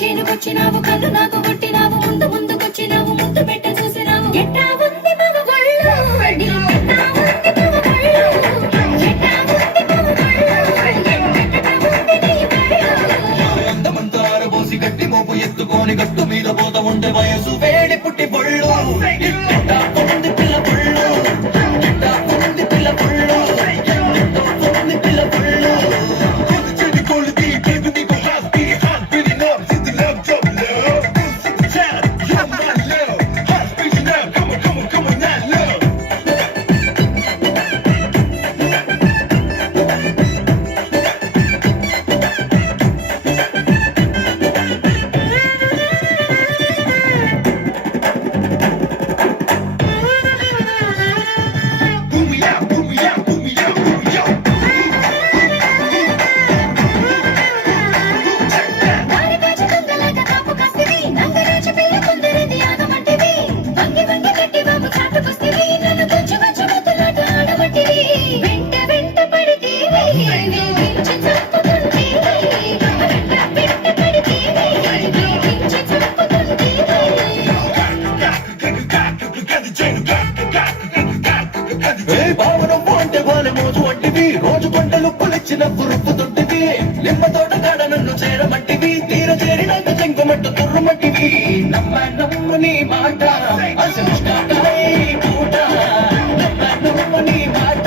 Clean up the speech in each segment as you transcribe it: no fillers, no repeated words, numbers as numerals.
చేనుకొచ్చినావు కళ్ళు నాకు కొట్టినావు ముందు ముందుకొచ్చినావు ముద్దు పెట్ట చూసినావు ఎట్టా ఉంది మగ అందమంతారబోసి గట్టి మోపు ఎత్తుకొని గట్టు మీద పోత ఉండే వయసు వేడి పుట్టి పొళ్ళు ఉంది పిల్ల పొళ్ళు ఉంది పిల్ల పొళ్ళు ఉంది పిల్ల పొళ్ళు రోజు పంటలు పొలిచిన పురుపుతుంటివి నిమ్మ తోట కాడ నన్ను చేరమంటివి తీర చేరినాక చెంకుమట్టు తుర్రమంటివి నమ్మ నీ మాట అసలుష్కాకాయ పూట నమ్మ నీ మాట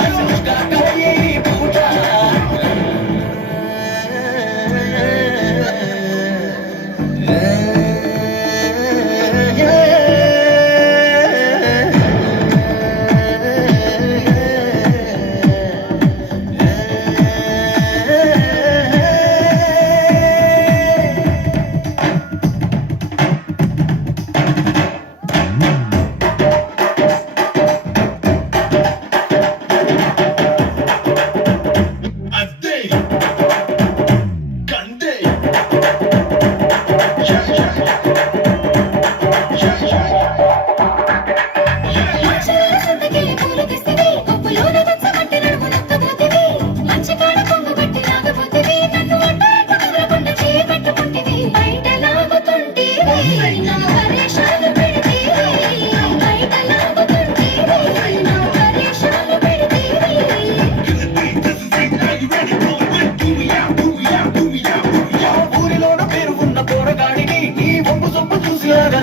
అసలుష్కాకాయ పూట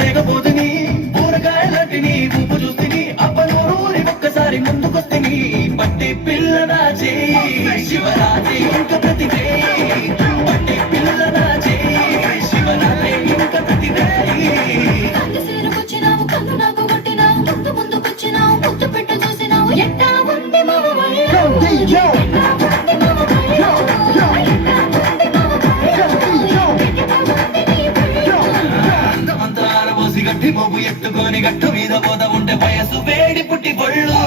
లేకపోతుంది ఊరగాయలాంటి నీ ఊపు చూస్తుంది అప్పనూరి ఒక్కసారి ముందుకొస్తుంది పట్టి పిల్ల నాచే శివరాత్రి ఇంకా ప్రతిదే పట్టి పిల్ల నాచే శివరాత్రి ఇంకా ప్రతిదే వచ్చినావు కన్ను నాకు కొట్టినావు ముందు ముందుకొచ్చినావు ముద్దు పెట్ట చూసినావు ఎట్టా ఉంది గట్టి మోపు ఎత్తుకొని గట్టు మీద పోత ఉంటే వయసు వేడి పుట్టి పొళ్ళు